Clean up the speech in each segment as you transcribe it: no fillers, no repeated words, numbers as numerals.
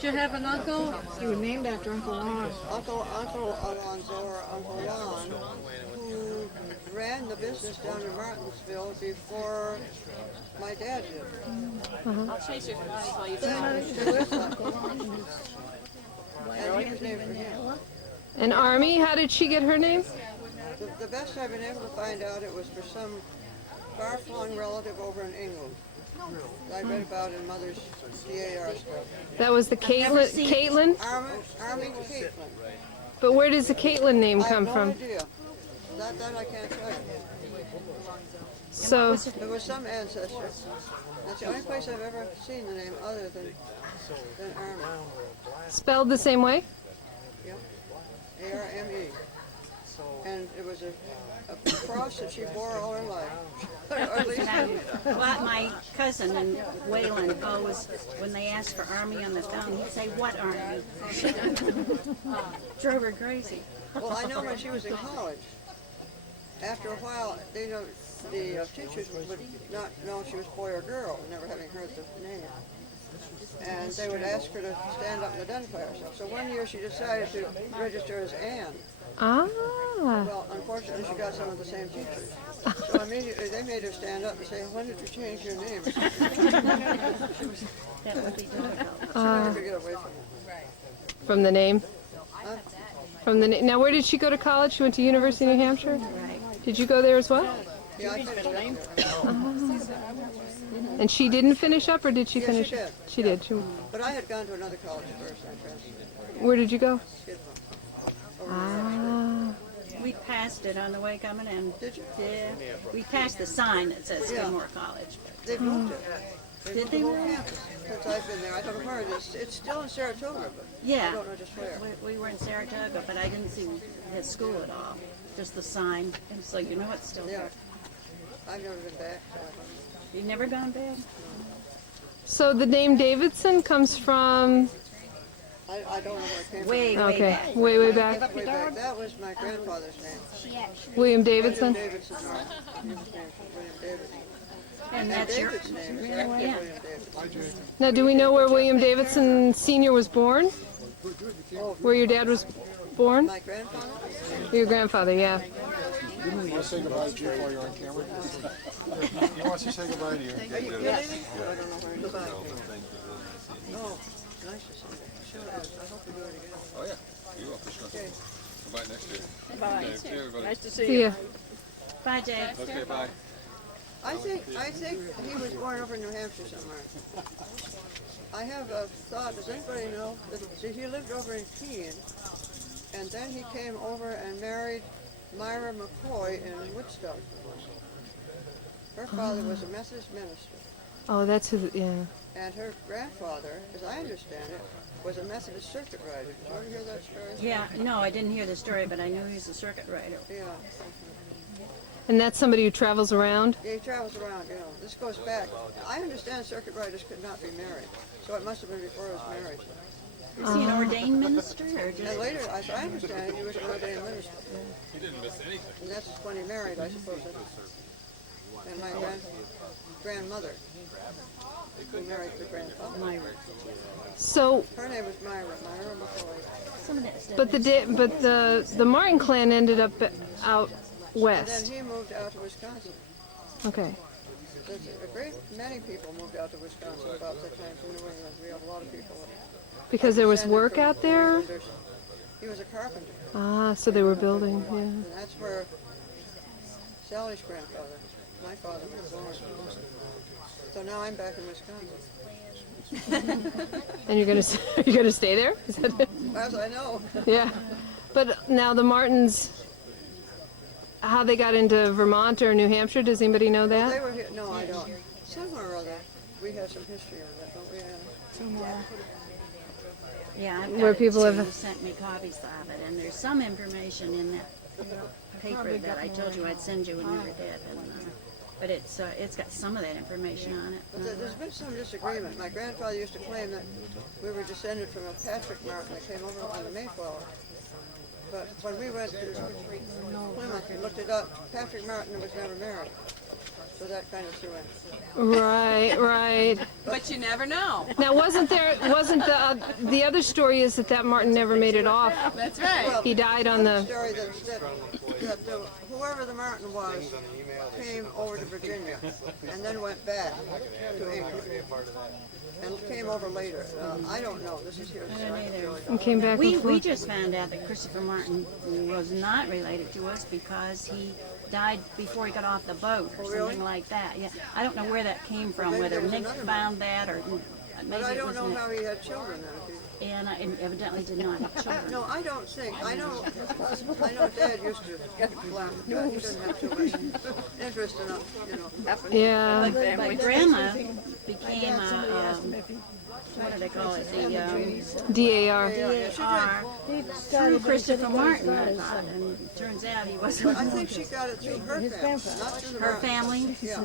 Didn't you have an uncle? You were named after Uncle Lon. Uncle Alonzo or Uncle Lon, who ran the business down in Martinsville before my dad did. I'll chase your flies while you Still is Uncle Lon. And he was named for him. And Army, how did she get her name? The best I've been able to find out, it was for some far-flung relative over in England. I read about in Mother's DAR stuff. That was the Caitlin? Army Caitlin. But where does the Caitlin name come I from? have no idea. That I can't tell you. So, There was some ancestor. That's the only place I've ever seen the name other than Army. spelled the same way? Yep. A-R-M-E. And it was a cross that she bore all her life. Or at least, Well, my cousin in Wayland always, when they asked for Army on the phone, he'd say, "What Army?" Drove her crazy. well, I know when she was in college, after a while, the teachers would not know if she was boy or girl, never having heard the name. And they would ask her to stand up and identify herself. So one year she decided to register as Anne. Ah. Well, unfortunately, she got some of the same teachers. So immediately they made her stand up and say, "When did you change your name?" She That would be difficult. never could get away from it. From the name? Huh? From the Now, where did she go to college? She went to University of New Hampshire? Right. Did you go there as well? Yeah, I finished up there. And she didn't finish up, or did she Yes, finish? she did. She did. But I had gone to another college first. I transferred. Where did you go? Skidmore. Over Ah. We passed it on the way coming in. Did you? Yeah. We passed the sign that says Skidmore College. They've moved it. They Did moved they the whole really? campus since I've been there. I don't know where it is. It's still in Saratoga, but I Yeah. don't know just where. We were in Saratoga, but I didn't see the school at all. Just the sign. And so you know it's still Yeah. there. I've never been back, so I don't know. You've never gone back? So the name Davidson comes from... I don't know where it came Way, from. way Okay, back. way back. Way back. That was my grandfather's name. William Davidson? Davidson. His name was William Davidson. And And that's your... David's name is actually Yeah. William Davidson. Now, do we know where William Davidson Sr. was born? Where your dad was born? My grandfather? Your grandfather, yeah. You want to say goodbye to Jim while you're on camera? He wants to say goodbye to you. Are you leaving? I don't know where he's going. Oh, nice to see you. Sure it is. I hope we do it again. Oh, yeah. You are for sure. Okay. Goodbye next year. Bye. See you, everybody. Nice to see See ya. Bye, Jay. Okay, bye. I think he was born over in New Hampshire somewhere. I have a thought. Does anybody know that he lived over in Keene, and then he came over and married Myra McCoy in Woodstock. Her father was a Methodist minister, Oh, that's who, yeah. and her grandfather, as I understand it, was a Methodist circuit rider. Did you ever hear that story? Yeah, no, I didn't hear the story, but I knew he was a circuit rider. Yeah. And that's somebody who travels around? Yeah, he travels around, you know. This goes back. I understand circuit riders could not be married, so it must have been before his marriage. Is he an ordained minister or And just... later, as I understand it, he was an ordained minister. He didn't miss anything. And that's when he married, I suppose. And my grandmother, who married the grandfather. Myra. So, Her name was Myra McCoy. Some of that stuff. but the Martin clan ended up out And west. then he moved out to Wisconsin. Okay. There's a great many people moved out to Wisconsin about that time from New England. We have a lot of people. Because there was descended work from out there? Islanders. He was a carpenter. Ah, so they were building, yeah. And that's where Sally's grandfather, my father, was born. So now I'm back in Wisconsin. And you're gonna stay there? Is that it? As I know. Yeah. But now the Martins, how they got into Vermont or New Hampshire, does anybody know They that? were here. No, I don't. Somewhere or other, we have some history on that, don't we, Anna? Somewhere. Yeah, I've got Where it people too. have- You sent me copies of it, and there's some information in that paper that I told you I'd send you and never did. But it's got some of that information on it. But there's been some disagreement. My grandfather used to claim that we were descended from a Patrick Martin that came over on the Mayflower. But when we went to Plymouth and looked it up, Patrick Martin was never married. So that kind of threw in. Right. But you never know. Now, wasn't the other story is that Martin never made it off. That's right. He died on the. Story that whoever the Martin was came over to Virginia and then went back to England and came over later. I don't know. This is hearsay. And came back We before. just found out that Christopher Martin was not related to us because he died before he got off the boat or something like that. Yeah, I don't know where that came from, Maybe whether there was Nick another found that or maybe But I it don't was know Nick. how he had children then. And I evidently did not have children. No, I don't think. I know Dad used to laugh at that. He doesn't have too much interest in, Yeah. But Grandma became what do they call it? The DAR. DAR through Christopher Martin, I thought. And it turns out he wasn't. I think she got it through her family, not through the Her Martins. family? Yeah.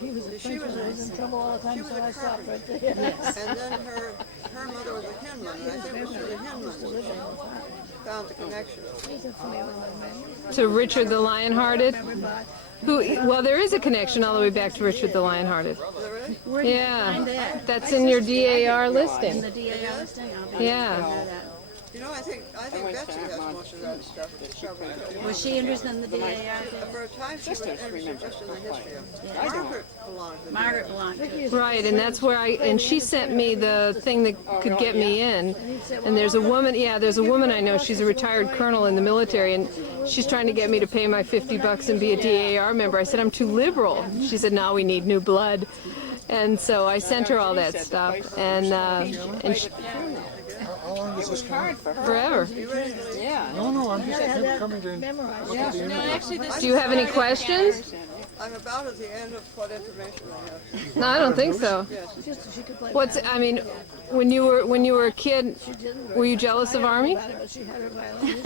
He was a Frenchman, he was in trouble all the time, She was so a I stopped carpenter. right there. And then her mother was a Hinman. I think it was through the Hinmans that she found the connection. He's a funny little man. To Richard the Lionhearted. Well, there is a connection all the way back to Richard the Lionhearted. Is that right? Where did you Yeah. find that? That's in your DAR In listing. the DAR listing? I'll be Yeah. able to know that. You know, I think Betsy has most of that stuff. Probably. Was she interested in the DAR? For a time, she was interested just in the history of it. Margaret belonged to Margaret belonged to it. Right, and that's where and she sent me the thing that could get me in. And there's a woman, there's a woman I know, she's a retired colonel in the military, and she's trying to get me to pay my $50 and be a DAR member. I said, I'm too liberal. She said, no, we need new blood. And so I sent her all that stuff, and she, How long does this come? forever. No, I'm just coming to. Do you have any questions? I'm about at the end of what information I have. No, I don't think so. Just she could play When you were a kid, were you jealous of Army? but she had her violin.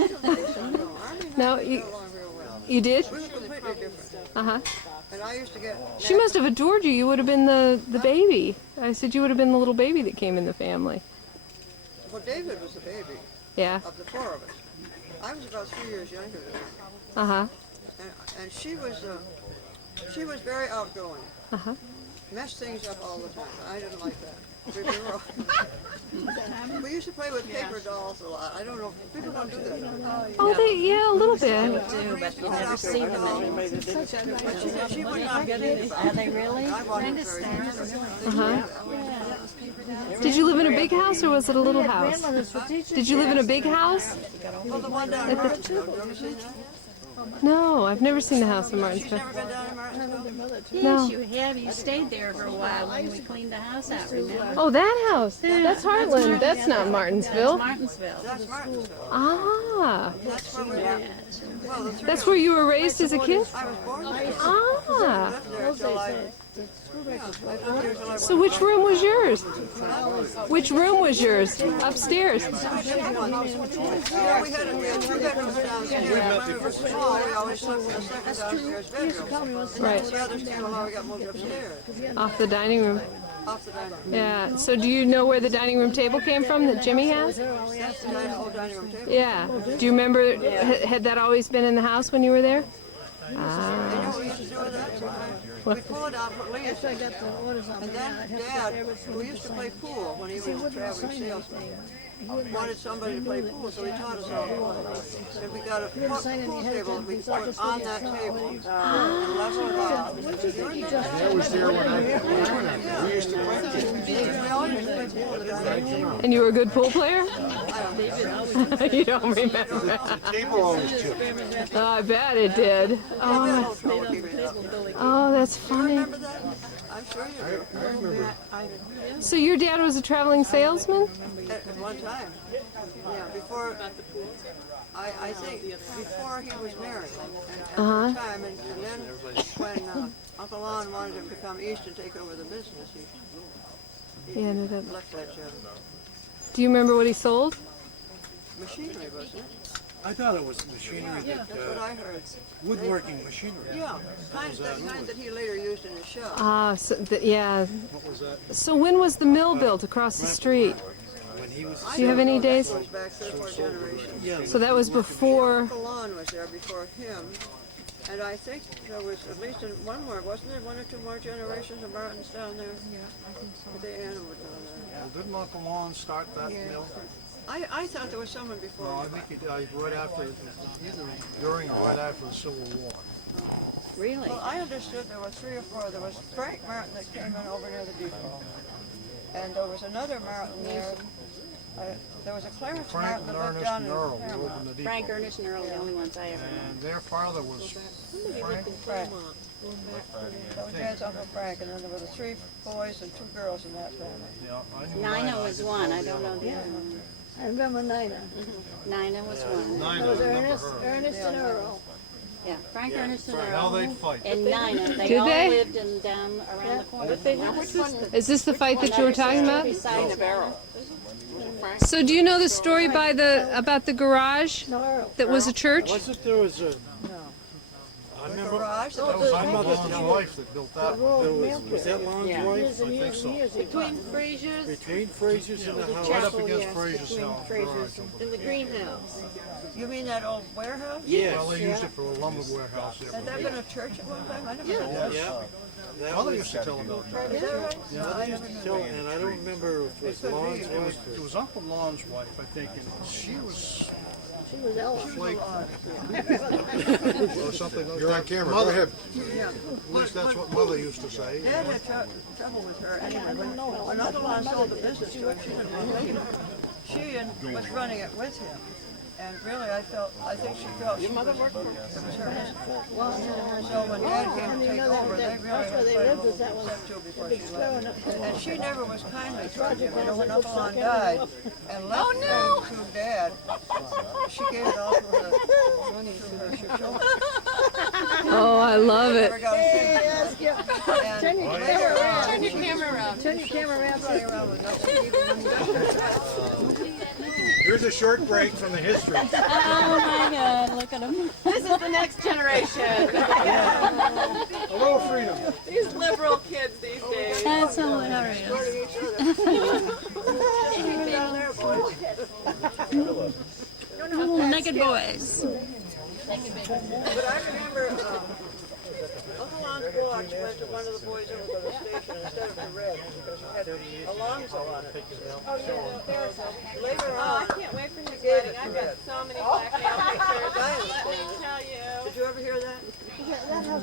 No, Get along real well. you did? We were completely different. Uh-huh. And I used to get... She must have adored you. You would have been the baby. I said you would have been the little baby that came in the family. Well, David was the baby Yeah. of the four of us. I was about 3 years younger than her. Uh-huh. And she was very outgoing. Uh-huh. Messed things up all the time. I didn't like that. We used to play with paper dolls a lot. I don't know. People don't do that. Oh, a little bit. Too, but you never see them anymore. But she would not get it. Are they really? I wasn't very Uh-huh. Did you live in a big house or was it a little house? Grandmothers for teachers. Did you live in a big house? Well, the one down in Martinsville. Have you ever seen that? No, I've never seen the house in She's Martinsville. never been down in Martinsville? Their mother too. Yes, No. you have. You stayed there for a while when we cleaned the house out, remember? Oh, that house. That's Heartland. That's not Martinsville. Martinsville. That's Martinsville. Ah, That's where we were. Well, the three that's of where us. you were raised as a kid? I was born there. Ah. Lived there until I lived there till I was So which room was yours? Which room was yours? Upstairs. Yeah, we had 2 bedrooms downstairs. When we were small, we always slept in the second downstairs bedroom. Right. The others came along, we got moved upstairs, Off the dining room. off the dining room. Yeah. So do you know where the dining room table came from that Jimmy has? That's the old dining room table. Yeah. Do you remember, had that always been in the house when you were there? You know what we used to do with that sometimes? We'd pull it out, put leaves in I it. got the orders on And me. then Dad, who used to play pool when he was a traveling salesman, wanted somebody to play pool, so he taught us how to play. And we got a pool table that we put on that table and left it out. I was there when we used to play. We all used to play pool at the dining room. And you were a good pool player? You don't remember. The table always chipped. Oh, I bet it did. Oh, oh, that's funny. Remember that? I'm sure you do. I remember. So your dad was a traveling salesman? At one time. Yeah, before, I think before he was married. And at one time, and then when Uncle Lon wanted him to come east and take over the business, he Yeah, no, that. left that job. Do you remember what he sold? Machinery, wasn't it? I thought it was machinery that, That's what I heard. woodworking machinery. Yeah, that kind that he later used in his shop. Ah, so yeah. What was that? So when was the mill built across the street? When he was, Do you have any days? That goes back 3 or 4 generations. yeah, So that was before. Uncle Lon was there before him. And I think there was at least one more, wasn't there 1 or 2 more generations of Martins down there? Yeah, I think so. The Anna were down there. Well, didn't Uncle Lon start that mill? I thought there was someone before. No, I think he died right after, either during or right after the Civil War. Really? Well, I understood there were 3 or 4. There was Frank Martin that came in over near the depot. And there was another Martin there. There was a Clarence Frank Martin and that lived Ernest down in Earl who Fairmont. lived in the depot. Frank, Ernest, and Earl are the only ones I ever know. And their father was Frank. Frank. That was Dad's Uncle Frank, and then there were the 3 boys and 2 girls in that family. Yeah, I knew Nina was one. I don't know the other one. I remember Nina. Nina was one. Nina, It was I remember Ernest, her. Ernest and Earl. Yeah, Frank, Ernest, and How Earl. they'd fight. And Nina. They Did all they? lived in down around the corner. Is this the fight that you were talking about? Beside the barrel. So do you know the story about the garage No, Earl. that was a church? Wasn't there was a, I The remember, garage, That was my mother's wife that built that one. Road was milk that Lon's Yeah. wife? years and years and years ago. Between Frazier's and the house? Right up against Frazier's house. garage. In the greenhouse. you mean that old warehouse? Well, they used it for a lumber warehouse there. Had that been a church at one time? I never know. Yeah. That Mother was, used to tell about that. Is that right? I never knew. tell- and I don't remember if it was Lon's It was, wife it was Uncle Lon's wife, I think, and she was She was Ella. flake or something like You're that. on camera, Mother- go ahead. Yeah. At least that's what Mother used to say. Dad had trouble with her anyway. When Uncle Lon sold the business to her, she didn't want to leave it. She was running it with him. And really, I think she felt she was, it was her business. So when Dad came to take over, they really That's where they had lived, was that one. to before Big she square left. one up there. And she never was kindly toward him. You know, when Uncle Lon died and left to Dad, she gave it all to her chauffeur. Oh, I love it. Never got a thing. Ask you. And Turn your later camera on, around. she Camera around. Turn your camera around. was running around with nothing, even money. Here's a short break from the history. Oh my God! Look at them. This is the next generation. A little freedom. These liberal kids these days. That's hilarious. Little naked boys. But I remember Uncle Lon's watch went to one of the boys over to the station instead of the red because it had Alonzo on it. Later Oh, on, I can't wait for his wedding. I've got so many blackmail pictures. I Let me understand. tell you. Did you ever hear that? Uncle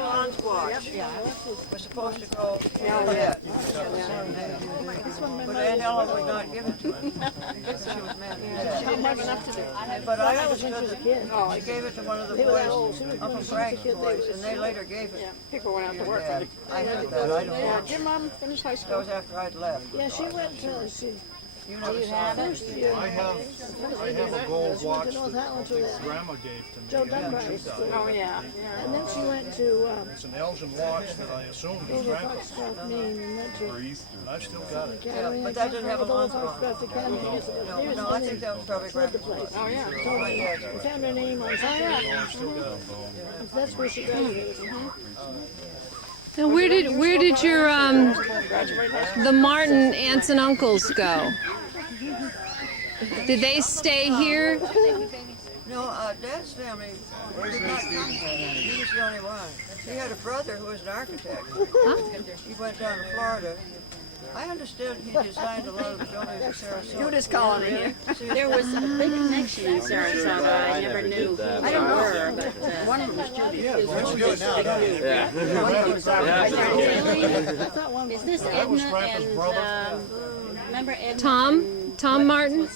Lon's watch was supposed to go to the head. But Aunt Ella would not give it to him. She was mad. But I understood that she gave it to one of the boys, Uncle Frank's boys, and they later gave it People went out to to work. Dad. I heard that. I don't know. Did your mom finish high That school? was after I'd left. Yeah, she went to, she You never saw it. I have a gold watch North that Holland to that Grandma gave to me. Joe and Dunbar's. she died. Oh, yeah. And then she went to It's an Elgin watch that I assumed was over Grandma's, Foxcroft, Maine, and went to and I've still got it. Academy. but that didn't have a Old month on it. Foxcroft Academy. No, I think that was probably Grandma's. Oh, yeah. We found her name on file. That's where she graduated. Now, where did your the Martin aunts and uncles go? Did they stay here? No, Dad's family did not come from that. He was the only one. He had a brother who was an architect. He went down to Florida. I understood he designed a lot of the buildings in Sarasota. Judas calling you. There was a big connection in Sarasota. I never knew who they were, but one of them was Judy. Is this Edna and remember Edna? Tom Martin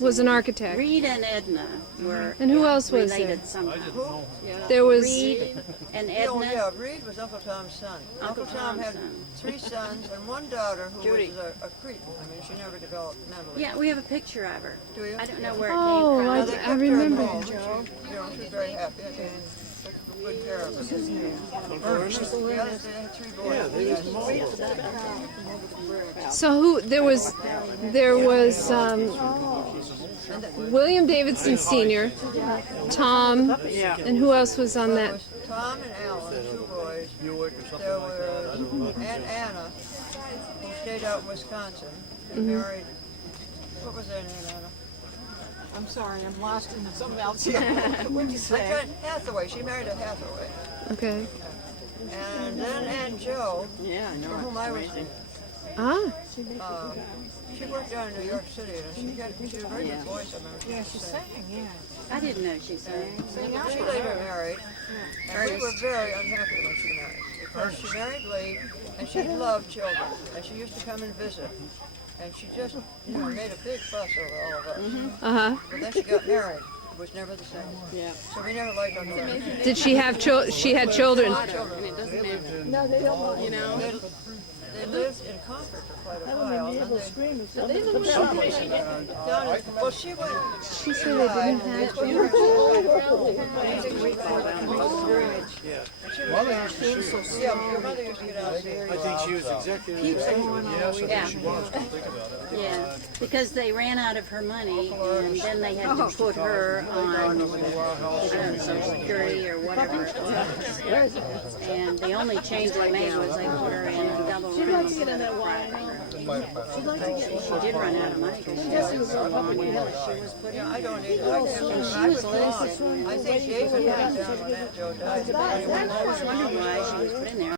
was an architect. Reed and Edna were And who else was there? related somehow. There was Reed and Oh, Edna. yeah, Reed was Uncle Tom's son. Uncle Tom had 3 sons and 1 daughter who was a creep. I mean, she never developed mentally. Yeah, we have a picture of her. Do you? I don't know where it Oh, came from. Now, they I kept her at remember. home. She, you know, she was very happy. They took good care of her. The others, they had 3 boys. So who there was William Davidson Sr., Tom, and who else was on that? Tom and Alan, 2 boys. There was Aunt Anna, who stayed out in Wisconsin and married, what was their name, Anna? I'm sorry, I'm lost in something else here. What'd you say? Hathaway. She married a Hathaway. Okay. And then Aunt Jo, Yeah, I know. for whom I was, Ah. she worked down in New York City, and she had a very good voice. I remember. Yeah, she sang, yeah. I didn't know she sang. She later married, and we were very unhappy when she married, because she married late, and she loved children, and she used to come and visit, and she just, made a big fuss over all of us. Uh-huh. But then she got married. It was never the same. Yeah. So we never liked our daughter. Did she have she had children? And it doesn't matter. No, they don't want You know? They lived in Concord for quite a while. to And be they, scream. well, she went. She said they didn't have children. Yeah, your mother used to get out there. I think she was executive. Yeah, because they ran out of her money, and then they had to put her on Social Security or whatever it was. And the only change they made was they put her in a double room. She did run out of money because she was so long in it. She was put in. I don't either. I was long. I think David went down when Aunt Jo died. I was wondering why she was put in there.